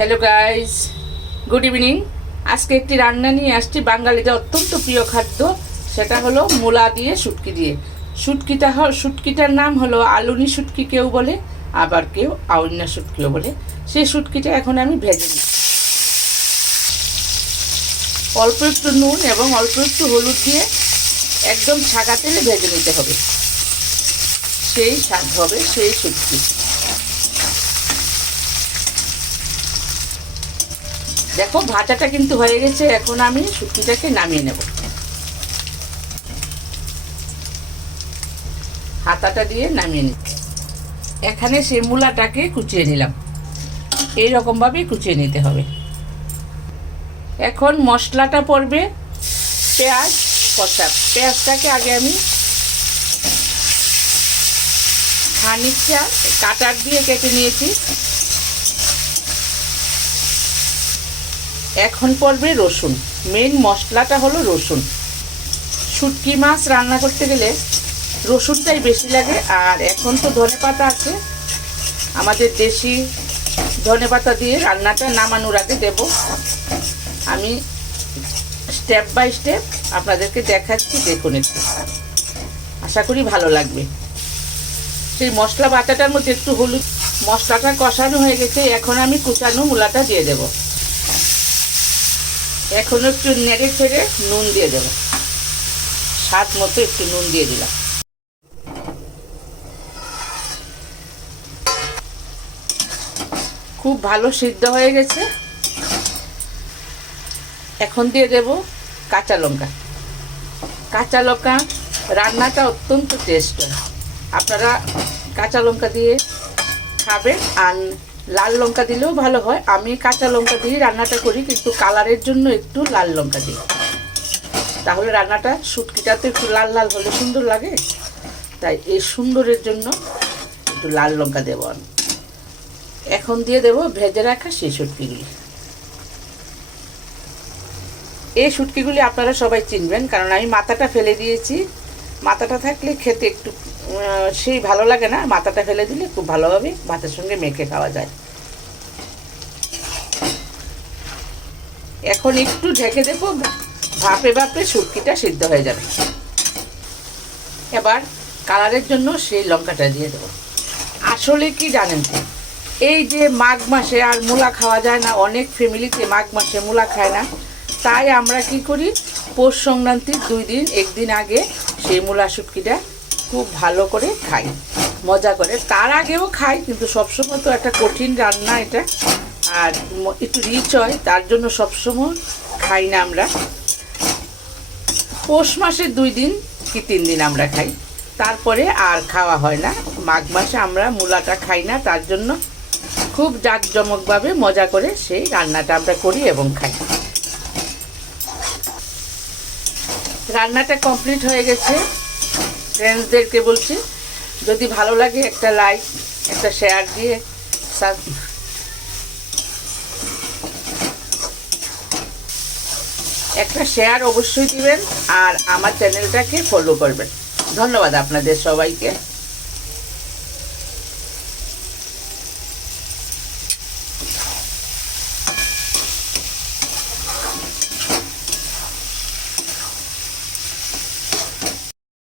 Hello guys, good evening. আজকে একটি রান্না নিয়ে আসছি বাঙালিদের অত্যন্ত প্রিয় খাদ্য, সেটা হলো মূলা দিয়ে শুটকি দিয়ে। শুটকিটার নাম হলো আলুনি শুটকি কেউ বলে, আবার কেউ আউন্না শুটকিও বলে। সেই শুটকিটা এখন আমি ভেজে নিই। অল্প একটু নুন এবং অল্প একটু হলুদ দিয়ে একদম ছাকা তেলে ভেজে নিতে হবে, সেই স্বাদ হবে সেই শুটকি। দেখো ভাজাটা কিন্তু হয়ে গেছে, এখন আমি শুটকিটাকে নামিয়ে নেব। হাতাটা দিয়ে নামিয়ে নিই। এখানে সেই মূলাটাকে কুচিয়ে নিলাম, এইরকমভাবেই কুচিয়ে নিতে হবে। এখন মশলাটা পড়বে পেঁয়াজ কষা। পেঁয়াজটাকে আগে আমি খানিকটা কাটার দিয়ে কেটে নিয়েছি। এখন পড়বে রসুন। মেন মশলাটা হলো রসুন। শুটকি মাছ রান্না করতে গেলে রসুনটাই বেশি লাগে। আর এখন তো ধনেপাতা আছে, আমাদের দেশি ধনেপাতা দিয়ে রান্নাটা নামানোর আগে দেব। আমি স্টেপ বাই স্টেপ আপনাদেরকে দেখাচ্ছি, দেখুন একটু, আশা করি ভালো লাগবে। সেই মশলা বাটাটার মধ্যে একটু হলুদ, মশলাটা কষানো হয়ে গেছে। এখন আমি কুচানো মূলাটা দিয়ে দেব। এখন একটু নেড়ে ছেড়ে নুন দিয়ে দেব, স্বাদ মতো একটু নুন দিয়ে দিলাম। খুব ভালো সিদ্ধ হয়ে গেছে। এখন দিয়ে দেব কাঁচা লঙ্কা। কাঁচা লঙ্কা রান্নাটা অত্যন্ত টেস্ট হয়। আপনারা কাঁচা লঙ্কা দিয়ে খাবেন, আর লাল লঙ্কা দিলেও ভালো হয়। আমি কাঁচা লঙ্কা দিয়ে রান্নাটা করি, কিন্তু কালারের জন্য একটু লাল লঙ্কা দিই, তাহলে রান্নাটা শুটকিটাতে একটু লাল লাল হলে সুন্দর লাগে। তাই এই সুন্দরের জন্য একটু লাল লঙ্কা দেব আমি। এখন দিয়ে দেব ভেজে রাখা সেই শুটকিগুলি। এই শুটকিগুলি আপনারা সবাই চিনবেন, কারণ আমি মাথাটা ফেলে দিয়েছি। মাথাটা থাকলে খেতে একটু সেই ভালো লাগে না, মাথাটা ফেলে দিলে খুব ভালোভাবে ভাতের সঙ্গে মেখে খাওয়া যায়। এখন একটু ঢেকে দেবো, ভাপে ভাপে শুটকিটা সিদ্ধ হয়ে যাবে। এবার কালারের জন্য সেই লঙ্কাটা দিয়ে দেবো। আসলে কি জানেন তো, এই যে মাঘ মাসে আর মূলা খাওয়া যায় না, অনেক ফ্যামিলিতে মাঘ মাসে মূলা খায় না। তাই আমরা কি করি, পৌষ সংক্রান্তির 2 দিন 1 দিন আগে সেই মূলা শুটকিটা খুব ভালো করে খাই, মজা করে। তার আগেও খাই, কিন্তু সবসময় তো একটা কঠিন রান্না এটা, আর একটু রিচ হয়, তার জন্য সবসময় খাই না আমরা। পৌষ মাসের 2 দিন কি 3 দিন আমরা খাই, তারপরে আর খাওয়া হয় না। মাঘ মাসে আমরা মূলাটা খাই না, তার জন্য খুব জাঁকজমকভাবে মজা করে সেই রান্নাটা আমরা করি এবং খাই। রান্নাটা কমপ্লিট হয়ে গেছে। ফ্রেন্ডসদেরকে বলছি, যদি ভালো লাগে একটা লাইক, একটা শেয়ার দিয়ে একটা শেয়ার অবশ্যই দিবেন, আর আমার চ্যানেলটাকে ফলো করবেন। ধন্যবাদ আপনাদের সবাইকে।